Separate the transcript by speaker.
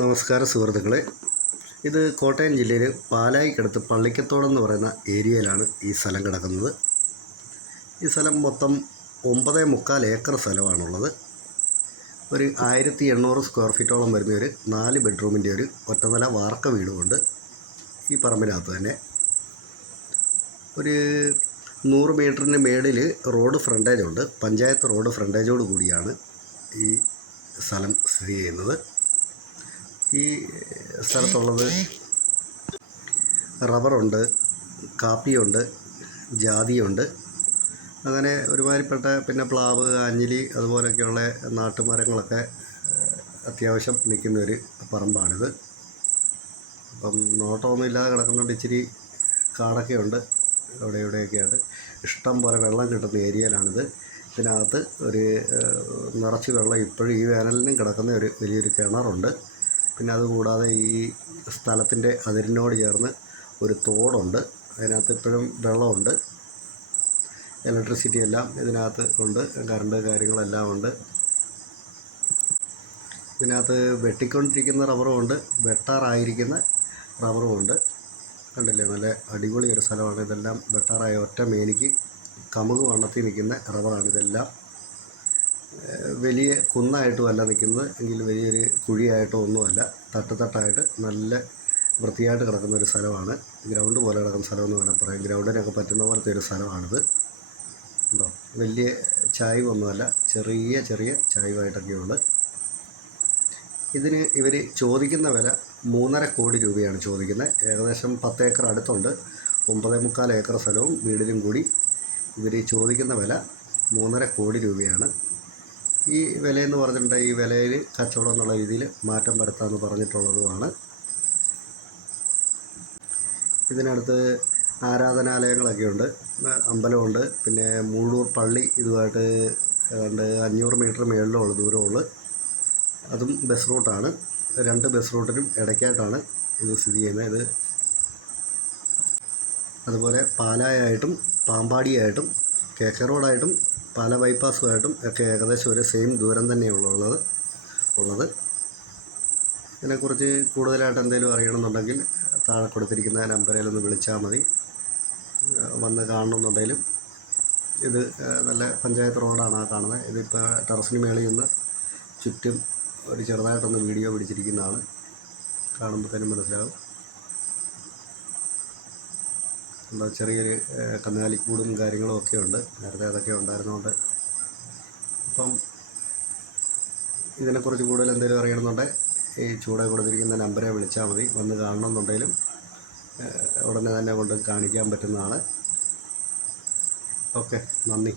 Speaker 1: നമസ്കാരം സുഹൃത്തുക്കളെ. ഇത് കോട്ടയം ജില്ലയിൽ പാലായിക്കടുത്ത് പള്ളിക്കത്തോടം എന്ന് പറയുന്ന ഏരിയയിലാണ് ഈ സ്ഥലം കിടക്കുന്നത്. ഈ സ്ഥലം മൊത്തം ഒമ്പതേ മുക്കാൽ ഏക്കർ സ്ഥലമാണുള്ളത്. ഒരു ആയിരത്തി എണ്ണൂറ് സ്ക്വയർ ഫീറ്റോളം വരുന്ന ഒരു നാല് ബെഡ്റൂമിന്റെ ഒരു ഒറ്റനില വാർക്ക വീടുമുണ്ട് ഈ പറമ്പിനകത്ത് തന്നെ. ഒരു നൂറ് മീറ്ററിന് മേളിൽ റോഡ് ഫ്രണ്ടേജുണ്ട് പഞ്ചായത്ത് റോഡ് ഫ്രണ്ടേജോട് കൂടിയാണ് ഈ സ്ഥലം സ്ഥിതി ചെയ്യുന്നത്. ഈ സ്ഥലത്തുള്ളത് റബ്ബറുണ്ട് കാപ്പിയുണ്ട് ജാതിയുണ്ട്. അങ്ങനെ ഒരുമാതിരിപ്പെട്ട പിന്നെ പ്ലാവ് ആഞ്ഞിലി അതുപോലെയൊക്കെയുള്ള നാട്ടുമരങ്ങളൊക്കെ അത്യാവശ്യം നിൽക്കുന്ന ഒരു പറമ്പാണിത്. അപ്പം നോട്ടമൊന്നും ഇല്ലാതെ കിടക്കുന്നുണ്ട് ഇച്ചിരി കാടൊക്കെ ഉണ്ട് അവിടെ ഇവിടെയൊക്കെയാണ് ഇഷ്ടം പോലെ വെള്ളം കിട്ടുന്ന ഏരിയയിലാണിത്. ഇതിനകത്ത് ഒരു നിറച്ച് വെള്ളം ഇപ്പോഴും ഈ വേനലിനും കിടക്കുന്ന ഒരു വലിയൊരു കിണറുണ്ട്. പിന്നെ അതുകൂടാതെ ഈ സ്ഥലത്തിന്റെ അതിരിനോട് ചേർന്ന് ഒരു തോടുണ്ട്. അതിനകത്ത് ഇപ്പോഴും വെള്ളമുണ്ട്. ഇലക്ട്രിസിറ്റി എല്ലാം ഇതിനകത്ത് ഉണ്ട്. കറണ്ട് കാര്യങ്ങളെല്ലാം ഉണ്ട്. ഇതിനകത്ത് വെട്ടിക്കൊണ്ടിരിക്കുന്ന റബ്ബറും ഉണ്ട്. വെട്ടാറായിരിക്കുന്ന റബ്ബറും ഉണ്ട്. കണ്ടില്ലേ? നല്ല അടിപൊളി ഒരു സ്ഥലമാണ്. ഇതെല്ലാം വെട്ടാറായ ഒറ്റ മേനിക്ക് കമുക് വണ്ണത്തിൽ നിൽക്കുന്ന റബ്ബറാണ് ഇതെല്ലാം. വലിയ കുന്നായിട്ടുമല്ല നിൽക്കുന്നത്. എങ്കിൽ വലിയൊരു കുഴിയായിട്ടോ ഒന്നുമല്ല. തട്ട് തട്ടായിട്ട് നല്ല വൃത്തിയായിട്ട് കിടക്കുന്ന ഒരു സ്ഥലമാണ്. ഗ്രൗണ്ട് പോലെ കിടക്കുന്ന സ്ഥലമെന്ന് വേണമെങ്കിൽ പറയാം. ഗ്രൗണ്ടിനൊക്കെ പറ്റുന്ന പോലത്തെ ഒരു സ്ഥലമാണിത്. ഉണ്ടോ? വലിയ ചായവൊന്നുമല്ല. ചെറിയ ചെറിയ ചായവായിട്ടൊക്കെയുണ്ട്. ഇതിന് ഇവർ ചോദിക്കുന്ന വില മൂന്നര കോടി രൂപയാണ് ചോദിക്കുന്നത്. ഏകദേശം പത്ത് ഏക്കർ അടുത്തുണ്ട്. ഒമ്പതേ മുക്കാൽ ഏക്കർ സ്ഥലവും വീടിനും കൂടി. ഇവർ ചോദിക്കുന്ന വില മൂന്നര കോടി രൂപയാണ്. ഈ വിലയെന്ന് പറഞ്ഞിട്ടുണ്ടെങ്കിൽ ഈ വിലയിൽ കച്ചവടം എന്നുള്ള രീതിയിൽ മാറ്റം വരുത്താമെന്ന് പറഞ്ഞിട്ടുള്ളതുമാണ്. ഇതിനടുത്ത് ആരാധനാലയങ്ങളൊക്കെ ഉണ്ട് അമ്പലമുണ്ട് പിന്നെ മൂഴൂർ പള്ളി ഇതുമായിട്ട് ഏതാണ്ട് അഞ്ഞൂറ് മീറ്റർ മേളിലുള്ള ദൂരമുള്ളു. അതും ബസ് റൂട്ടാണ് രണ്ട് ബസ് റൂട്ടിനും ഇടയ്ക്കായിട്ടാണ് ഇത് സ്ഥിതി ചെയ്യുന്നത്. ഇത് അതുപോലെ പാലായായിട്ടും പാമ്പാടിയായിട്ടും കേക്കെ റോഡായിട്ടും പാല ബൈപ്പാസുമായിട്ടും ഒക്കെ ഏകദേശം ഒരു സെയിം ദൂരം തന്നെയുള്ള ഉള്ളത് ഉള്ളത്. ഇതിനെക്കുറിച്ച് കൂടുതലായിട്ട് എന്തെങ്കിലും അറിയണമെന്നുണ്ടെങ്കിൽ താഴെ കൊടുത്തിരിക്കുന്ന നമ്പറിൽ ഒന്ന് വിളിച്ചാൽ മതി. വന്ന് കാണണമെന്നുണ്ടെങ്കിലും ഇത് നല്ല പഞ്ചായത്ത് റോഡാണ് ആ കാണുന്നത്. ഇതിപ്പോൾ ടെറസിന് മേളിൽ നിന്ന് ചുറ്റും ഒരു ചെറുതായിട്ടൊന്ന് വീഡിയോ പിടിച്ചിരിക്കുന്നതാണ്. കാണുമ്പോൾ തന്നെ മനസ്സിലാവും. എന്താ ചെറിയൊരു കന്നുകാലിക്കൂടും കാര്യങ്ങളും ഒക്കെ ഉണ്ട്. നേരത്തെ അതൊക്കെ ഉണ്ടായിരുന്നതുകൊണ്ട് അപ്പം ഇതിനെക്കുറിച്ച് കൂടുതൽ എന്തെങ്കിലും അറിയണമെന്നുണ്ടെങ്കിൽ ഈ ചൂടെ കൊടുത്തിരിക്കുന്ന നമ്പറെ വിളിച്ചാൽ മതി. വന്ന് കാണണമെന്നുണ്ടെങ്കിലും ഉടനെ തന്നെ കൊണ്ട് കാണിക്കാൻ പറ്റുന്നതാണ്. ഓക്കെ നന്ദി.